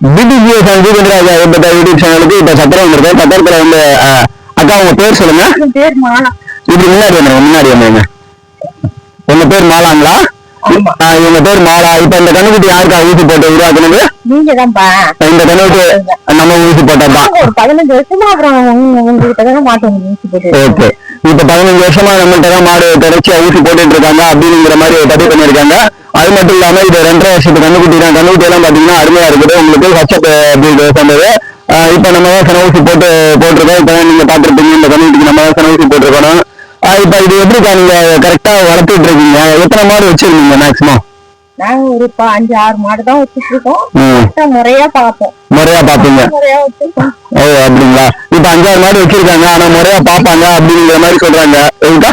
பிடிஜிஎஸ் ஜீவன்ராஜா YouTube சேனலுக்கு இப்ப சத்திரம் வந்திருக்கேன். சத்திரத்துல வந்து அக்கா உங்க பேர் சொல்லுங்க. பேர் மாலா. இப்படி முன்னாடி வந்தீங்க. உங்க பேர் மாலாங்களா? இவங்க பேர் மாலா. இப்ப இந்த கண்ணுக்குட்டி யாருக்கா ஊசி போட்டு உருவாக்குனது? நீங்க தான்ப்பா. இந்த கண்ணுக்குட்டி நம்ம ஊசி போட்டா ஒரு 15 வருஷமா அப்புறம் உங்ககிட்ட மாட்டோம் ஊசி போட்டு. ஓகே. இப்ப 15 வருஷமா நம்மள்ட்ட தான் மாடு தொடர்ச்சியா ஊசி போட்டுட்டு இருக்காங்க அப்படிங்கிற மாதிரி பதிவு பண்ணிருக்காங்க. அது மட்டும் இல்லாம இது 2.5 வருஷத்துக்கு கண்ணுக்குட்டி தான். கண்ணுக்குட்டி எல்லாம் பாத்தீங்கன்னா அருமையா இருக்குது. உங்களுக்கு ஹச்சப் சொன்னது. இப்ப நம்ம தான் சன ஊசி போட்டிருக்கோம். இப்ப நீங்க பாத்துருப்பீங்க இந்த கண்ணுக்குட்டிக்கு நம்ம தான் சன ஊசி போட்டிருக்கோம். இப்ப இது எப்படிக்கா நீங்க கரெக்டா வளர்த்துட்டு இருக்கீங்க? எத்தனை மாடு வச்சிருக்கீங்க மேக்சிமம்? நாங்க ஒரு 5-6 மாடு தான் வச்சுட்டு இருக்கோம். முறையா பாப்போம். முறையா பாப்பீங்க? ஓ அப்படிங்களா? இப்ப 5-6 மாடு வச்சிருக்காங்க. ஆனா முறையா பாப்பாங்க அப்படிங்கிற மாதிரி சொல்றாங்க. எதுக்கா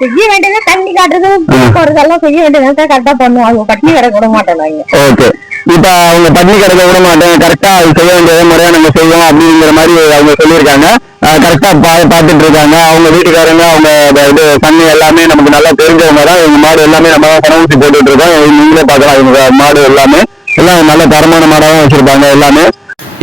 செய்ய வேண்டியதை தண்ணி காட்டுறது போறதெல்லாம் செய்ய வேண்டியதை கரெக்டா பண்ணுவோம். அவங்க பட்னி கிடக்க விட மாட்டோம். ஓகே. இப்ப அவங்க பட்னி கிடக்க விட மாட்டேன், கரெக்டா அது செய்ய வேண்டியதை முறையா நாங்க செய்வோம் அப்படிங்கிற மாதிரி அவங்க சொல்லியிருக்காங்க. கரெக்டா பாத்துட்டு இருக்காங்க. அவங்க வீட்டுக்காரங்க அவங்க இது தண்ணி எல்லாமே நமக்கு நல்லா தெரிஞ்சவங்க தான். இவங்க மாடு எல்லாமே நம்ம தான் சன ஊசி போட்டுட்டு இருக்கோம். நீங்களே பாக்கலாம். இவங்க மாடு எல்லாமே எல்லாம் நல்ல தரமான மாடா தான் வச்சிருப்பாங்க எல்லாமே.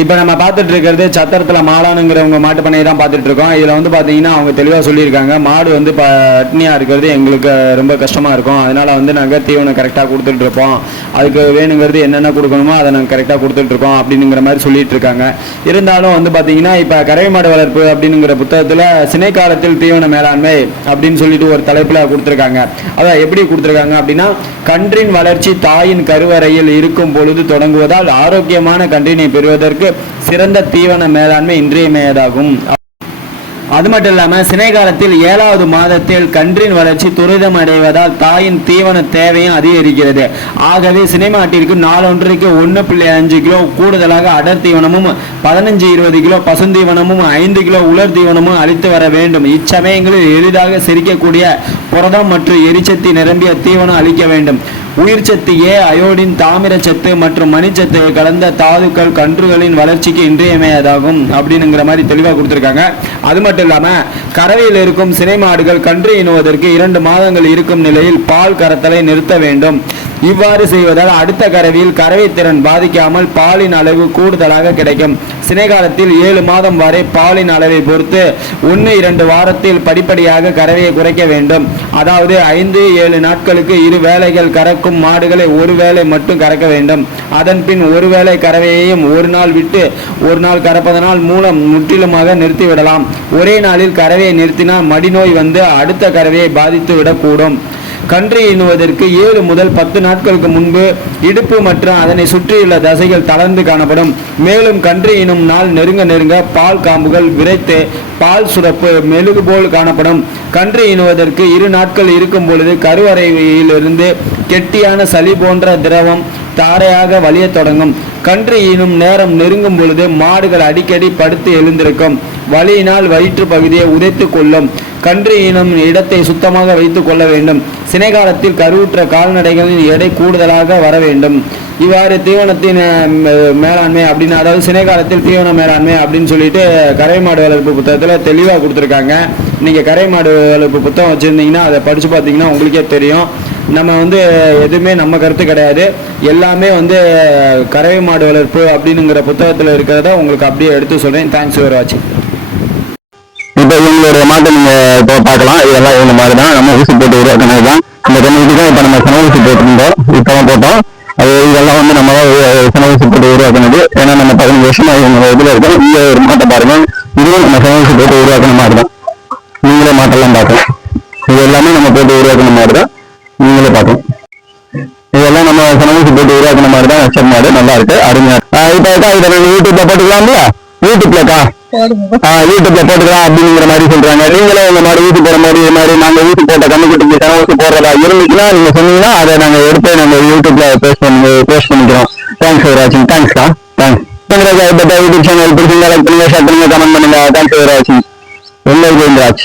இப்போ நம்ம பார்த்துட்டு இருக்கிறது சத்திரத்தில் மாலானுங்கிறவங்க மாட்டு பண்ணையை தான் பார்த்துட்டு இருக்கோம். இதில் வந்து பார்த்தீங்கன்னா அவங்க தெளிவாக சொல்லியிருக்காங்க, மாடு வந்து பட்னியாக இருக்கிறது எங்களுக்கு ரொம்ப கஷ்டமாக இருக்கும். அதனால் வந்து நாங்கள் தீவனம் கரெக்டாக கொடுத்துட்டு இருப்போம். அதுக்கு வேணுங்கிறது என்னென்ன கொடுக்கணுமோ அதை நாங்கள் கரெக்டாக கொடுத்துட்டு இருக்கோம் அப்படிங்கிற மாதிரி சொல்லிட்டு இருக்காங்க. இருந்தாலும் வந்து பார்த்தீங்கன்னா இப்போ கறவை மாடு வளர்ப்பு அப்படிங்கிற புத்தகத்தில் சினை காலத்தில் தீவன மேலாண்மை அப்படின்னு சொல்லிட்டு ஒரு தலைப்பில் கொடுத்துருக்காங்க. அதான் எப்படி கொடுத்துருக்காங்க அப்படின்னா, கன்றின் வளர்ச்சி தாயின் கருவறையில் இருக்கும் பொழுது தொடங்குவதால் ஆரோக்கியமான கன்றினை பெறுவதற்கு சிறந்த தீவன மேலாண்மை இன்றியமையதாகும். அது மட்டும் இல்லாம சினை காலத்தில் 7வது மாதத்தில் கன்றின் வளர்ச்சி துரிதம் அடைவதால் தாயின் தீவன தேவையும் அதிகரிக்கிறது. ஆகவே சினை மாட்டிற்கு நாளொன்றைக்கு 1.5 கிலோ கூடுதலாக அடர் தீவனமும் 15-20 கிலோ பசுந்தீவனமும் 5 கிலோ உலர் தீவனமும் அளித்து வர வேண்டும். இச்சமயங்களில் எளிதாக செரிக்கக்கூடிய புரதம் மற்றும் எரிச்சத்தி நிரம்பிய தீவனம் அளிக்க வேண்டும். உயிர்ச்சத்து ஏ, அயோடின், தாமிரச்சத்து மற்றும் மணிச்சத்து கலந்த தாதுக்கள் கன்றுகளின் வளர்ச்சிக்கு இன்றியமையதாகும் அப்படிங்கிற மாதிரி தெளிவாக கொடுத்துருக்காங்க. அது மட்டும் இல்லாம கறவையில் இருக்கும் சினை மாடுகள் கன்று ஈனுவதற்கு 2 மாதங்கள் இருக்கும் நிலையில் பால் கறத்தலை நிறுத்த வேண்டும். இவ்வாறு செய்வதால் அடுத்த கறவையில் கறவை திறன் பாதிக்காமல் பாலின் அளவு கூடுதலாக கிடைக்கும். சினை காலத்தில் 7 மாதம் வரை பாலின் அளவை பொறுத்து 1-2 வாரத்தில் படிப்படியாக கறவையை குறைக்க வேண்டும். அதாவது 5-7 நாட்களுக்கு 2 வேளைகள் கறக்கும் மாடுகளை 1 வேளை மட்டும் கறக்க வேண்டும். அதன் பின் 1 வேளை கறவையையும் 1 நாள் விட்டு 1 நாள் கறப்பதனால் மூலம் முற்றிலுமாக நிறுத்திவிடலாம். ஒரே நாளில் கறவையை நிறுத்தினால் மடிநோய் வந்து அடுத்த கறவையை பாதித்து விடக்கூடும். கன்று ஈனுவதற்கு 7 முதல் 10 நாட்களுக்கு முன்பு இடுப்பு மற்றும் அதனை சுற்றியுள்ள தசைகள் தளர்ந்து காணப்படும். மேலும் கன்று ஈனும் நாள் நெருங்க பால் காம்புகள் விரைத்து பால் சுரப்பு மெழுகு போல் காணப்படும். கன்று ஈனுவதற்கு 2 நாட்கள் இருக்கும் பொழுது கருவறையிலிருந்து கெட்டியான சளி போன்ற திரவம் தாரையாக வலிய தொடங்கும். கன்று ஈனும் நேரம் நெருங்கும் பொழுது மாடுகள் அடிக்கடி படுத்து எழுந்திருக்கும். வலியினால் வயிற்று பகுதியை உதைத்து கொள்ளும். கன்று ஈனும் இடத்தை சுத்தமாக வைத்துக் கொள்ள வேண்டும். சினை காலத்தில் கருவுற்ற கால்நடைகளின் எடை கூடுதலாக வர வேண்டும். இவ்வாறு தீவனத்தின் மேலாண்மை அப்படின்னு, அதாவது சினை காலத்தில் தீவன மேலாண்மை அப்படின்னு சொல்லிட்டு கறவை மாடு வளர்ப்பு புத்தகத்தில் தெளிவாக கொடுத்துருக்காங்க. நீங்கள் கறவை மாடு வளர்ப்பு புத்தகம் வச்சுருந்தீங்கன்னா அதை படித்து பார்த்தீங்கன்னா உங்களுக்கே தெரியும். நம்ம வந்து எதுவுமே நம்ம கருத்து கிடையாது, எல்லாமே வந்து கறவை மாடு வளர்ப்பு அப்படிங்கிற புத்தகத்தில் இருக்கிறத உங்களுக்கு அப்படியே எடுத்து சொல்கிறேன். தேங்க்ஸ் ஃபார் வாட்சிங். இப்போ இவங்களுடைய மாட்டை நீங்கள் இப்போ பார்க்கலாம். இதெல்லாம் இவங்க மாதிரி தான் நம்ம ஊசி போட்டு உருவாக்கினது தான். இந்த கண்ணுக்கு தான் இப்போ நம்ம சன ஊசி போட்டிருந்தோம். இப்போ தான் போட்டோம். அது இதெல்லாம் வந்து நம்ம சன ஊசி போட்டு உருவாக்கினது. ஏன்னா நம்ம 15 வருஷமா இவங்க இதில் இருக்கோம். இங்கே ஒரு மாட்டை பாருங்க, இதுவும் நம்ம சன ஊசி போட்டு உருவாக்கின மாடு தான். நீங்களே மாட்டெல்லாம் பார்க்கலாம். இது எல்லாமே நம்ம போட்டு உருவாக்கின மாடு தான். நீங்களே பார்க்கலாம். இதெல்லாம் நம்ம சன ஊசி போட்டு உருவாக்கின மாதிரி தான் வச்ச மாடு. நல்லா இருக்கு, அருமையா. இப்போ இதை நாங்கள் யூடியூப்ல போட்டுக்கலாம் இல்லையா? யூடியூப்ல போட்டுக்கலாம் அப்படிங்கிற மாதிரி சொல்றாங்க. நீங்களே உங்க மாதிரி ஊசி போற மாதிரி இது மாதிரி நாங்க ஊசி போட்ட கண்ணுக்குட்டிக்கு சன ஊசி போடுறதா இருந்துச்சுன்னா நீங்க சொன்னீங்கன்னா அதை நாங்க எடுத்து நாங்க யூடியூப்ல போஸ்ட் பண்ணிக்கிறோம். தேங்க்ஸ் ஃபார் வாட்சிங். தேங்க்ஸ்க்கா. தேங்க்ஸ். யூடியூப் சேனல் பிடிச்சிருந்தா லைக் பண்ணுங்க, ஷேர் பண்ணுங்க, கமெண்ட் பண்ணுங்க. தேங்க்ஸ் ஃபார் வாட்சிங். ராஜ்.